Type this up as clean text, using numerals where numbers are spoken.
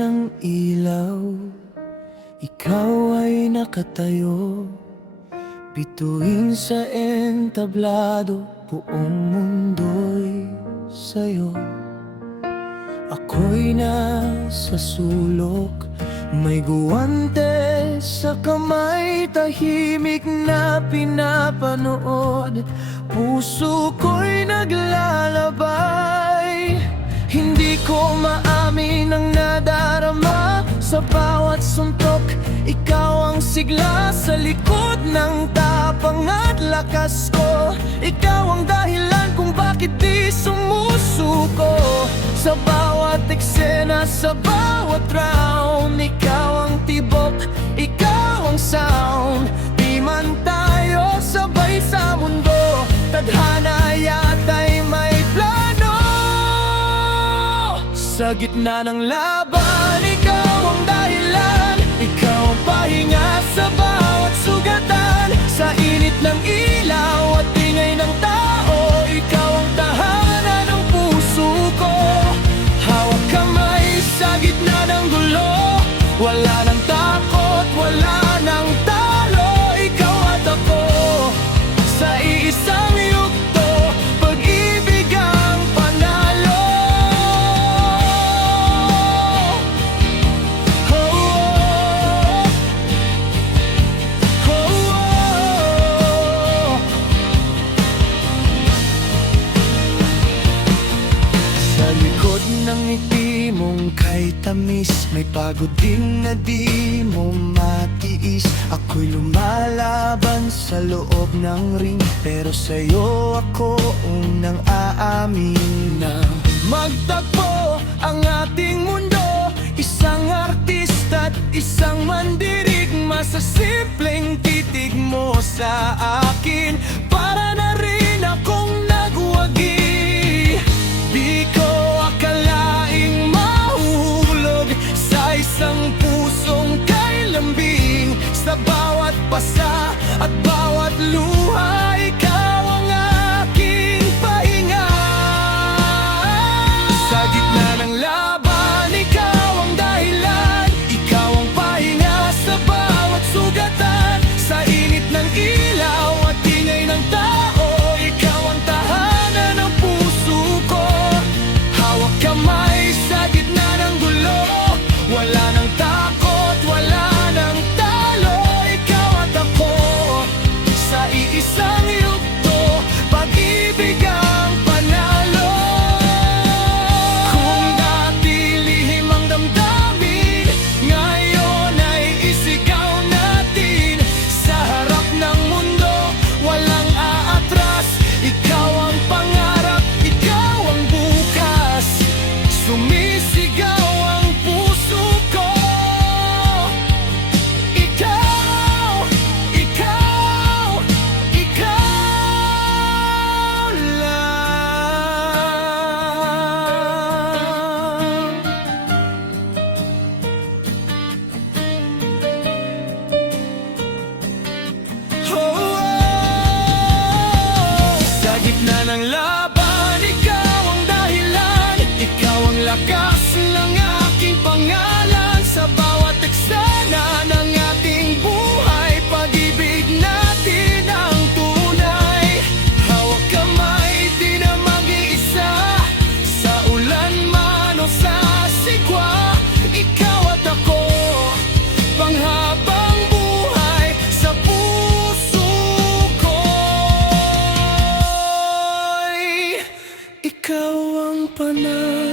ng ilaw, ikaw ay nakatayo, bituin sa entablado, buong mundo'y sa'yo. Ako'y nasa sulok, may guwante sa kamay, tahimik na pinapanood, puso ko'y naglalabay. Hindi ko maamin ang nadarama, sa bawat suntok, ikaw ang sigla sa likod ng tapang at lakas ko. Ikaw ang dahilan kung bakit di sumusuko. Sa bawat eksena, sa bawat round, ikaw ang tibok, ikaw ang sound. Di man tayo sabay sa mundo, tadhana yata'y may plano. Sa gitna ng laban, ikaw ang dahilan, ikaw ang pahinga sa bawat sugatan. Sa init ng ilaw at ingay ng tao, ikaw ang tahanan ng puso ko. Hawak kamay sa gitna ng gulo, wala nang takot, wala nang talo. Ikaw at ako sa iisang yugto, pag-ibig ang panalo. Oh, oh, oh, oh. Sa likod ng ngiti mong kay tamis, may pagod din na di mo matiis. Ako'y lumalaban sa loob ng ring, pero sa'yo ako unang aamin na magtagpo ang ating mundo. Isang artista at isang mandirigma, sa simpleng titig mo sa akin, para na rin akong nagwagi. Di ko akalaing mahuhulog sa isang pusong kay lambing. Sa bawat pasa at bawat luha, ikaw ang aking pahinga. Sa gitna ng laban, ikaw ang dahilan, ikaw ang pahinga sa bawat sugatan. Sa init ng ilaw at ingay ng tao, ikaw ang tahanan ng puso ko. Hawak kamay sa gitna ng gulo, wala nang takot, wala nang talo. Ikaw at ako sa iisang yugto, pag-ibig ang panalo. Kung dati lihim ang damdamin, ngayon ay isigaw natin. Sa harap ng mundo, walang aatras, ikaw ang pangarap, ikaw ang bukas. Sumisigaw ang puso ko. Ikaw, ikaw, ikaw lang. Oh, oh. Sa gitna ng laban, ikaw ang dahilan, ikaw ang lakas ng aking pangalan. Sa bawat eksena ng ating buhay, pag-ibig natin ang tunay. Hawak kamay, di na mag-iisa, sa ulan man o sa sigwa. Ikaw at ako, panghabang buhay sa puso ko'y ikaw ang panalo.